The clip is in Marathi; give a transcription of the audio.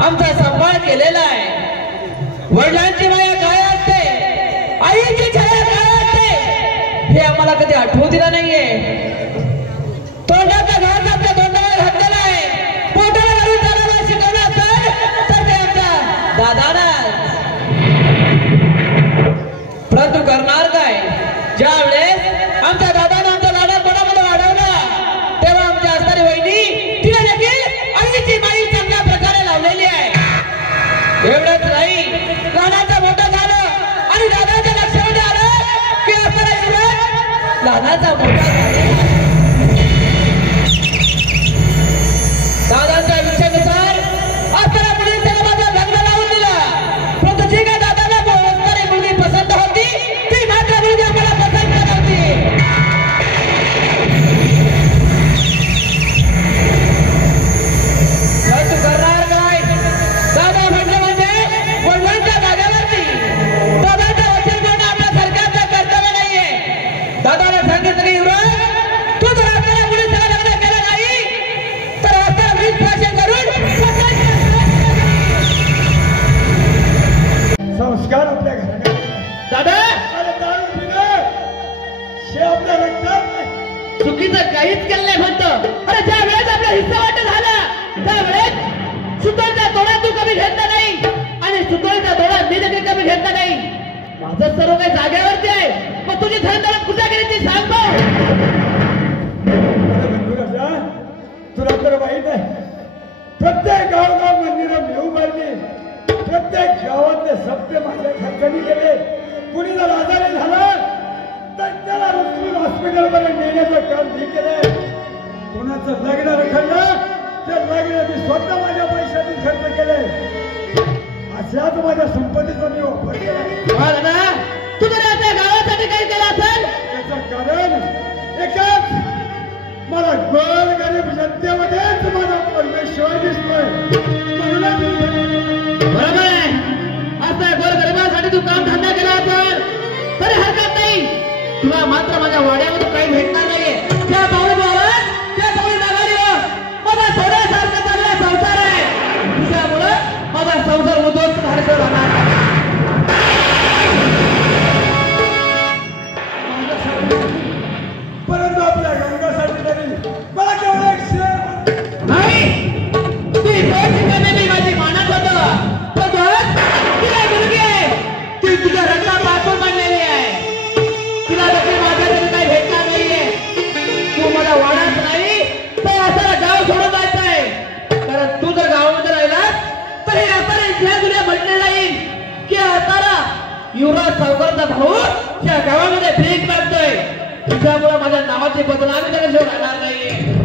आमचा संभाळ केलेला आहे। वडिलांची माया काय असते, आईची छाया काय असते हे आम्हाला कधी आठवू दिलं नाहीये। तोंडाचा घास आमच्या तोंडावर घातलेला आहे, पोटाला घालून चालायला शिकवलं असेल तर ते आमच्या दादाला। परंतु करणार काय, ज्या वेळेस आमच्या दादाने आमच्या लाडात पोटामध्ये वाढवला तेव्हा आमच्या असणारी वहिनी तिने देखील आईची माई चांगल्या प्रकारे लावलेली आहे। एवढंच नाही, लहानाचं मोठं झालं आणि दादाच्या लक्षामध्ये आलं की असणारा युवराज लहानाचा मोठा झाला। दादाच्या इच्छेनुसार असणाऱ्या मुलीचं माझं लग्न लावून दिलं। परंतु जी काय दादाला असणारी मुलगी पसंत होती ती मात्र मुलगी आम्हाला पसंत नव्हती। परंतु करणार काय, दादा म्हटलं म्हणजे वडिलांच्या जागेवरती दादाचं वचन करणं आपल्या सरकारचं कर्तव्य नाहीये। दादाने सांगितलं की युवराज, तू जर आपल्याला मुलीचं लग्न केलं नाही तर असं वीज भाषण करून संस्कार आपल्या घरात दादा आपल्या रक्तात चुकीचं काहीच केलं नाही म्हणतो। अरे ज्या वेळेस आपला हिस्सा वाटत झाला त्यावेळेस सुतळीचा तोडा तू कमी घेतला नाही आणि सुतळीचा तोडा मी देखील कमी घेतला नाही। माझं सर्व काही जागेवरती आहे, मग तुझी धनदौलत कुठे गेली ती सांग भाऊ। तुला तर माहित आहे, प्रत्येक गावगाव मंदिरं मी उभारली, प्रत्येक गावातले सप्ते माझ्या खर्चाने गेले। कुणी जर आजारी झाला तर त्याला हॉस्पिटलमध्ये नेण्याचं काम मी केलं। कोणाचं लग्न रखडलं ते लग्न मी स्वतः माझ्या पैशातून खर्च केले। अशाच माझ्या संपत्तीचा मी वापर केला। तू जर आपल्या गावासाठी काही केलं असेल त्याचं कारण एकच, मला गोरगरीब जनतेमध्येच माझा परमेश्वर दिसतोय। बरोबर आहे, असं गोरगरिबासाठी तू काम धंदा केला असेल तरी हरकत नाही, तुला मात्र माझ्या वाड्यामध्ये काही भेटणार नाहीये। त्या पाऊल भावात त्या पाऊल मागालीवर माझा सोन्यासारखा चांगला संसार आहे, त्यामुळं माझा संसार उद्ध्वस्त झाल्याचं राहणार। परंतु आपल्या गंगासाठी तरी मला केवळ एक शेर नाही, ती मी माझी मानत होतं, पण तिला मुलगी आहे, ती तुझ्या रक्तापासून बनलेली आहे, तुला देखील माझ्यासाठी काही भेटणार नाहीये। तू मला वाढत नाही तर असाला गाव सोडून जायचं आहे, कारण तू जर गावामध्ये राहिलास तर हे असाला इतिहास उद्या म्हटलेला येईल की असाला युवराज सावकारचा भाऊ त्या गावामध्ये भीक मागतोय, तुझ्यामुळे माझ्या नावाची बदनामी त्याच्याशिवाय राहणार नाहीये।